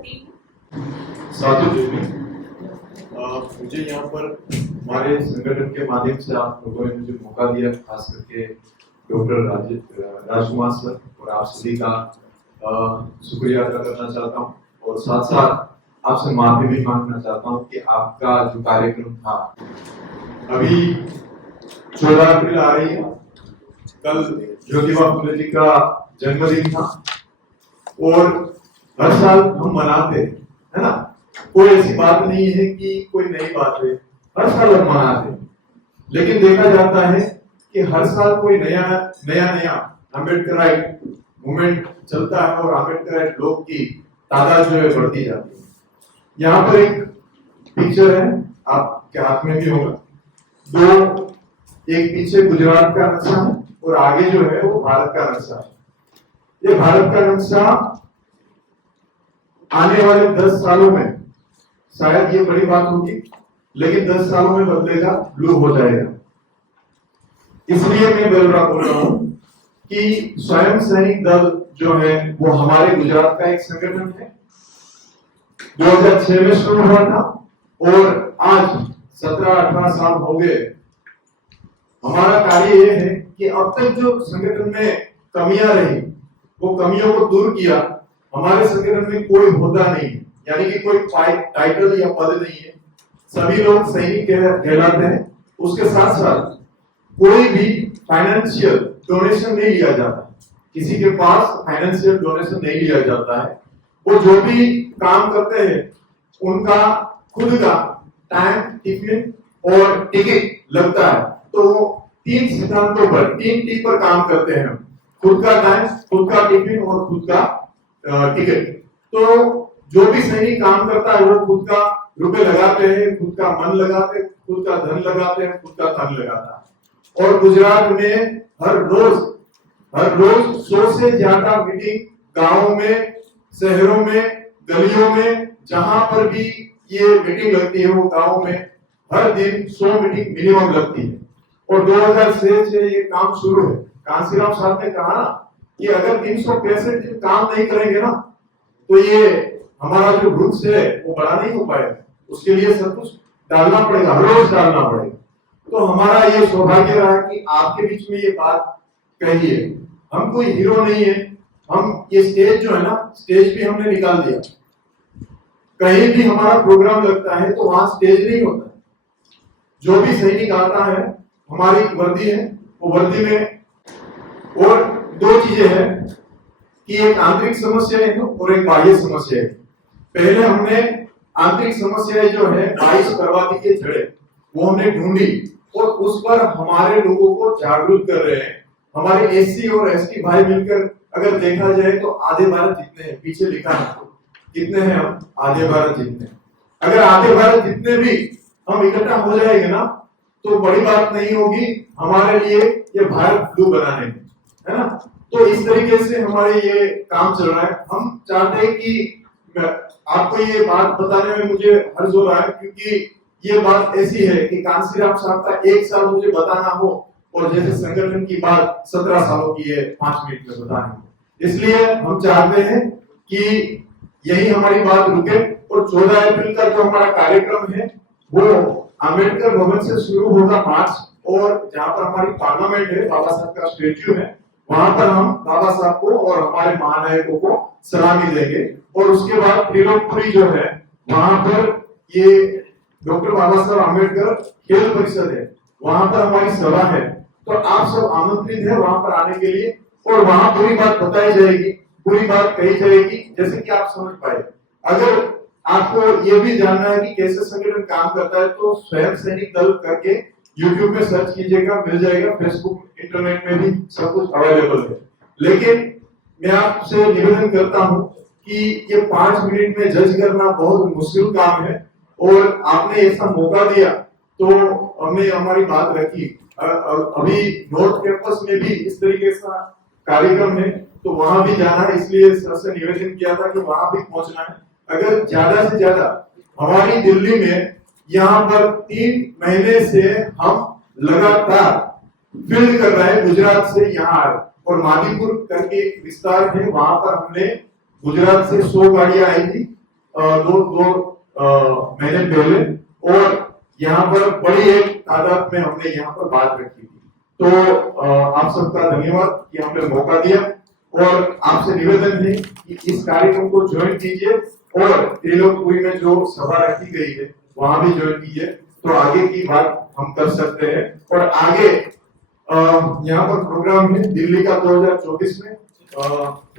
करती हूँ। साधु जी ने मुझे यहाँ पर हमारे संगठन के माध्यम से आप लोगों ने मुझे मौका दिया, खास करके डॉक्टर राजकुमार सर और आप सभी का शुक्रिया अदा करना चाहता हूँ और साथ साथ आपसे माफी भी मांगना चाहता हूँ कि आपका जो कार्यक्रम था, अभी 14 अप्रैल आ रही है, कल ज्योतिबा फुले जी का जन्मदिन था और हर साल हम मनाते हैं, है ना। कोई ऐसी बात नहीं है कि कोई नई बात है, हर साल हम मनाते हैं। लेकिन देखा जाता है कि हर साल कोई नया अम्बेडकराइट मूवमेंट चलता है और अम्बेडकराइट लोग की तादाद जो है बढ़ती जाती है। यहाँ पर एक पिक्चर है, आपके हाथ में भी होगा, एक पीछे गुजरात का नक्शा है और आगे जो है वो भारत का नक्शा है। ये भारत का नक्शा आने वाले 10 सालों में, शायद ये बड़ी बात होगी, लेकिन 10 सालों में बदलेगा, ब्लू हो जाएगा। इसलिए मैं बोल रहा हूं कि स्वयं सैनिक दल जो है वो हमारे गुजरात का एक संगठन है। 2006 में शुरू हुआ था और आज 17-18 साल हो गए। हमारा कार्य ये है कि अब तक जो संगठन में कमियां रही वो कमियों को दूर किया। हमारे संगठन में कोई होदा नहीं है, यानी कि कोई टाइटल या पद नहीं है, सभी लोग सैनिक कहलाते हैं। उसके साथ साथ कोई भी फाइनेंशियल डोनेशन नहीं लिया जाता, किसी के पास फाइनेंशियल डोनेशन नहीं लिया जाता है। वो जो भी काम करते हैं उनका खुद का टाइम, टिफिन और टिकट लगता है। तो 3 सिद्धांतों पर, 3 टी पर काम करते हैं हम, खुद का टाइम, खुद का टिफिन और खुद का टिकट। तो जो भी सैनिक काम करता है वो खुद का रुपए लगाते हैं, खुद का मन लगाते हैं, खुद का धन लगाते हैं, खुद का तन लगाता है। और गुजरात में हर रोज 100 से ज्यादा मीटिंग गांवों में, शहरों में, गलियों में, जहां पर भी ये मीटिंग लगती है वो गांव में हर दिन 100 मीटिंग मिनिमम लगती है। और 2006 से ये काम शुरू है। कांसीराम साहब ने कहा ना कि अगर 365 दिन काम नहीं करेंगे ना तो ये हमारा जो वृक्ष है वो बड़ा नहीं हो पाएगा। उसके लिए सब कुछ डालना पड़ेगा, हर रोज डालना पड़ेगा। तो हमारा ये सौभाग्य रहा कि आपके बीच में ये बात कही है। हम कोई हीरो नहीं है, हम ये स्टेज जो है ना, स्टेज भी हमने निकाल दिया। कहीं भी हमारा प्रोग्राम लगता है तो वहां स्टेज नहीं होता। जो भी सैनिक आता है, हमारी वर्दी है, वो वर्दी में और 2 चीजें हैं कि एक आंतरिक समस्या है और एक बाह्य समस्या है। पहले हमने आंतरिक समस्या जो है 22 बर्बादी के जड़े वो हमने ढूंढी और उस पर हमारे लोगों को जागरूक कर रहे हैं। हमारे एससी और एसटी भाई मिलकर अगर देखा जाए तो आधे भारत जितने हैं, पीछे लिखा है कितने हैं हम, आधे भारत जितने। अगर आधे भारत जितने भी हम इकट्ठा हो जाएंगे ना तो बड़ी बात नहीं होगी हमारे लिए ये भारत ब्लू बनाने में, है ना। तो इस तरीके से हमारे ये काम चल रहा है। हम चाहते हैं कि आपको ये बात बताने में मुझे हर्ज हो रहा है क्योंकि ये बात ऐसी है कि कांसीराम साहब का 1 साल मुझे बताना हो और जैसे संगठन की बात 17 सालों की है 5 मिनट में बतानी हो। इसलिए हम चाहते हैं कि यही हमारी बात रुके और 14 अप्रैल का जो हमारा कार्यक्रम है वो अम्बेडकर भवन से शुरू होगा मार्च, और जहाँ पर हमारी पार्लियामेंट है, बाबा साहब का स्टेच्यू है, वहां पर हम बाबा साहब को और हमारे महानायकों को सलामी देंगे। और उसके बाद त्रिलोकपुरी जो है वहां पर ये डॉक्टर बाबा साहब अम्बेडकर खेल परिषद है, वहां पर हमारी सभा है। तो आप सब आमंत्रित है वहां पर आने के लिए और वहां पूरी बात बताई जाएगी, पूरी बात कही जाएगी जैसे कि आप समझ पाए। अगर आपको ये भी जानना है कि कैसे संगठन काम करता है तो स्वयं सैनिक दल करके YouTube में सर्च कीजिएगा, मिल जाएगा। फेसबुक, इंटरनेट में भी सब कुछ अवेलेबल है। लेकिन मैं आपसे निवेदन करता हूं कि ये 5 मिनट में जज करना बहुत मुश्किल काम है और आपने ऐसा मौका दिया तो हमने हमारी बात रखी। अभी नॉर्थ कैंपस में भी इस तरीके का कार्यक्रम है तो वहां भी जाना है, इसलिए सर से निवेदन किया था कि वहां भी पहुंचना है। अगर ज्यादा से ज्यादा हमारी दिल्ली में यहाँ पर 3 महीने से हम लगातार फील्ड कर रहे हैं, गुजरात से यहाँ और मादीपुर करके एक विस्तार है, वहां पर हमने गुजरात से 100 गाड़ियां आई थी महीने पहले, और यहाँ पर बड़ी एक तादाद में हमने यहाँ पर बात रखी थी। तो आप सबका धन्यवाद कि हमने मौका दिया, और आपसे निवेदन है कि इस कार्यक्रम को ज्वाइन कीजिए, और त्रिलोकपुरी में जो सभा रखी गई है वहां भी ज्वाइन कीजिए, तो आगे की बात हम कर सकते हैं। और आगे यहाँ पर प्रोग्राम है दिल्ली का 2024 में,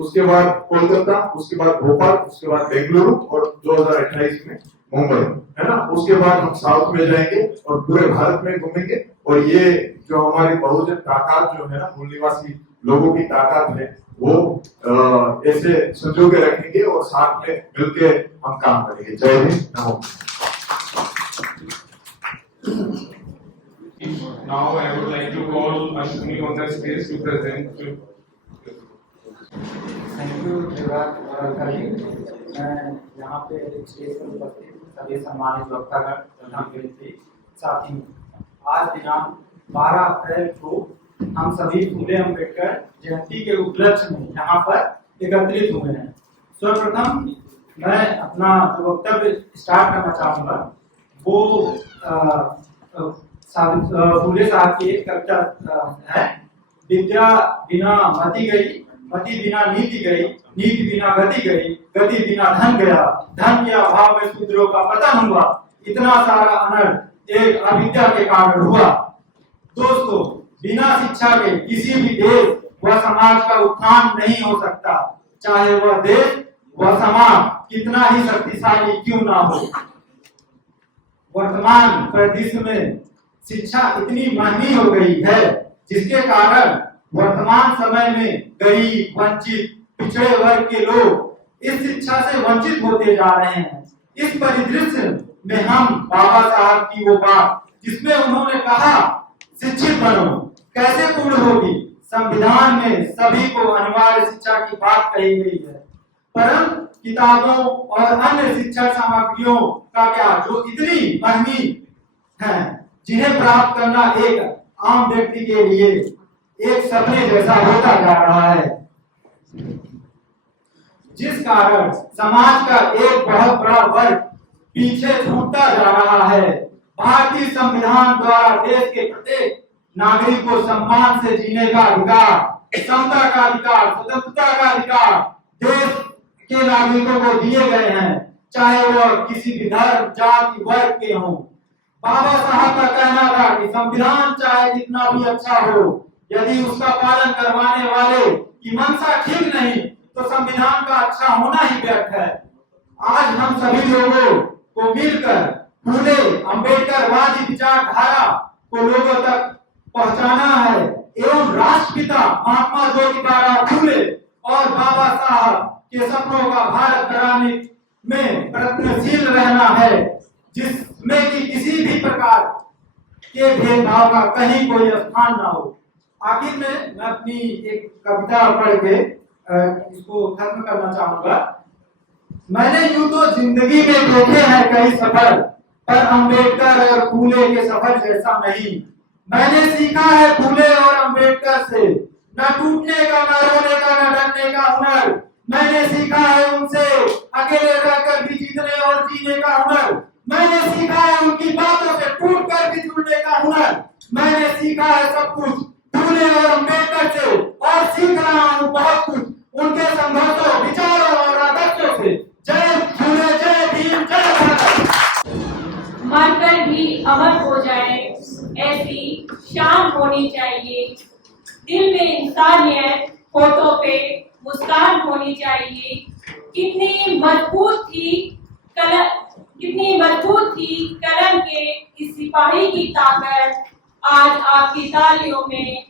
उसके बाद कोलकाता, उसके बाद भोपाल, उसके बाद बेंगलुरु, और 2028 में मुंबई, है ना। उसके बाद हम साउथ में जाएंगे और पूरे भारत में घूमेंगे, और ये जो हमारी बहुजन ताकत जो है ना, मूल निवासी लोगों की ताकत है, वो ऐसे संजो के रखेंगे और साथ में मिलके हम काम करेंगे। जय हिंद, नमो। Now I would like to call Ashwini on the stage to present. Thank you मैं यहाँ पे स्टेज पर उपस्थित सभी सम्मानित वक्तागण, प्रधान व्यक्ति, साथी, आज दिनांक 12 अप्रैल को हम सभी फूले अम्बेडकर जयंती के उपलक्ष्य में यहाँ पर एकत्रित हुए हैं। सर्वप्रथम मैं अपना जो वक्तव्य स्टार्ट करना चाहूँगा वो फूले साहब की एक कविता है, विद्या बिना मति गई, मति बिना नीति गई, नीति बिना गति गई, गति बिना धन गया, धन के अभाव में शूद्रों का पतन हुआ, इतना सारा अनर्थ एक अविद्या के कारण हुआ। दोस्तों, बिना शिक्षा के किसी भी देश व समाज का उत्थान नहीं हो सकता, चाहे वह देश व समाज कितना ही शक्तिशाली क्यों ना हो। वर्तमान परिदृश्य में शिक्षा इतनी महंगी हो गई है, जिसके कारण वर्तमान समय में गरीब, वंचित, पिछड़े वर्ग के लोग इस शिक्षा से वंचित होते जा रहे हैं। इस परिदृश्य में हम बाबा साहब की वो बात जिसमें उन्होंने कहा शिक्षित बनो कैसे पूर्ण होगी। संविधान में सभी को अनिवार्य शिक्षा की बात कही गई है, परंतु किताबों और अन्य शिक्षा सामग्रियों का क्या, जो इतनी महंगी हैं, जिन्हें प्राप्त करना एक आम व्यक्ति के लिए एक सपने जैसा होता जा रहा है, जिस कारण समाज का एक बहुत बड़ा वर्ग पीछे छूटता जा रहा है। भारतीय संविधान द्वारा देश के प्रत्येक नागरिक को सम्मान से जीने का अधिकार, समता का अधिकार, स्वतंत्रता का अधिकार देश के नागरिकों को दिए गए हैं, चाहे वह किसी भी धर्म, जाति, वर्ग के हों। बाबा साहब का कहना था कि संविधान चाहे जितना भी अच्छा हो, यदि उसका पालन करवाने वाले की मंशा ठीक नहीं, तो संविधान का अच्छा होना ही व्यर्थ है। आज हम सभी लोगों को मिलकर फूले अम्बेडकरवादी विचारधारा को लोगों तक पहुंचाना है एवं राष्ट्रपिता महात्मा ज्योतिबा फूले और बाबा साहब के सपनों का भारत बनाने में प्रयत्नशील रहना है, जिसमें कि किसी भी प्रकार के भेदभाव का कहीं कोई स्थान ना हो। आखिर में मैं अपनी एक कविता पढ़ के इसको खत्म करना चाहूंगा। मैंने यूं तो जिंदगी में देखे हैं कई सफर, पर अम्बेडकर और फूले के सफर जैसा नहीं। मैंने सीखा है फूले और अम्बेडकर से, न टूटने का, न रोने का, न डरने का हुनर। मैंने सीखा है उनसे अकेले रहकर भी जीतने और जीने का हुनर। मैंने सीखा है उनकी बातों से टूट कर भी जुड़ने का हुनर। मैंने सीखा है सब कुछ फूले और अम्बेडकर से, और सीख रहा हूँ बहुत कुछ उनके संघर्षों, विचारों और आदर्शों से। जय फूले, जय भीम, जय भारत। मरकर भी अमर हो जाए ऐसी शान होनी चाहिए। दिल में इंसानियत, होठों पे मुस्कान होनी चाहिए। कितनी मजबूत थी कलम के इस सिपाही की ताकत, आज आपकी तालियों में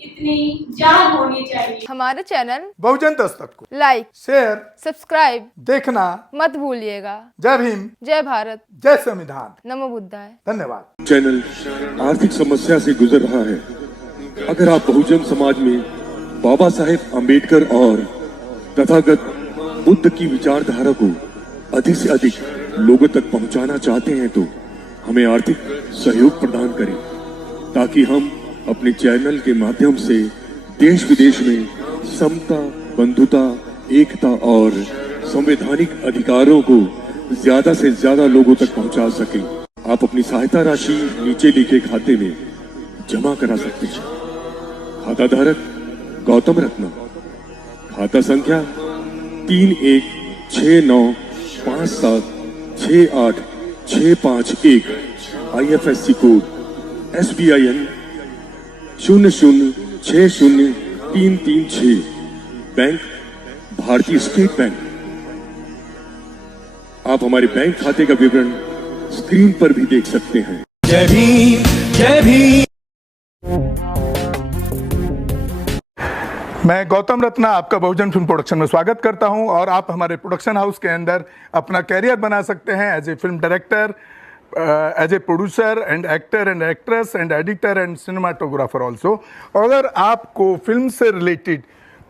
इतनी जान होनी चाहिए। हमारे चैनल बहुजन दस्तक को लाइक, शेयर, सब्सक्राइब देखना मत भूलिएगा। जय भीम, जय भारत, जय संविधान, नमो बुद्धाय। धन्यवाद। चैनल आर्थिक समस्या से गुजर रहा है। अगर आप बहुजन समाज में बाबा साहेब अम्बेडकर और तथागत बुद्ध की विचारधारा को अधिक से अधिक लोगों तक पहुंचाना चाहते हैं, तो हमें आर्थिक सहयोग प्रदान करें, ताकि हम अपने चैनल के माध्यम से देश विदेश में समता, बंधुता, एकता और संवैधानिक अधिकारों को ज्यादा से ज्यादा लोगों तक पहुंचा सके। आप अपनी सहायता राशि नीचे लिखे खाते में जमा करा सकते हैं। खाता धारक गौतम रत्न, खाता संख्या 3169576865 IFSC कोड SBIN 0060336, बैंक भारतीय स्टेट बैंक। आप हमारे बैंक खाते का विवरण स्क्रीन पर भी देख सकते हैं। जय भीम, जय भीम। मैं गौतम रत्ना आपका बहुजन फिल्म प्रोडक्शन में स्वागत करता हूं और आप हमारे प्रोडक्शन हाउस के अंदर अपना कैरियर बना सकते हैं as a film director, as a producer and actor and actress and editor and cinematographer also. अगर आपको फिल्म से रिलेटेड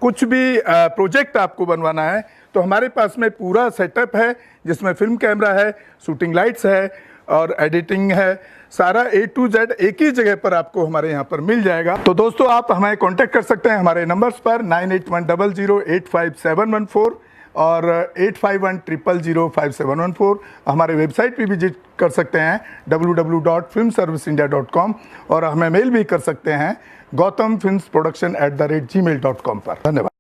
कुछ भी प्रोजेक्ट आपको बनवाना है तो हमारे पास में पूरा सेटअप है, जिसमें फिल्म कैमरा है, शूटिंग लाइट्स है और एडिटिंग है। सारा A to Z एक ही जगह पर आपको हमारे यहाँ पर मिल जाएगा। तो दोस्तों आप हमें कांटेक्ट कर सकते हैं हमारे नंबर्स पर 9810085714 और 8510005714। हमारे वेबसाइट पे विजिट कर सकते हैं www.filmserviceindia.com और हमें मेल भी कर सकते हैं gautamfilmsproduction@gmail.com पर। धन्यवाद।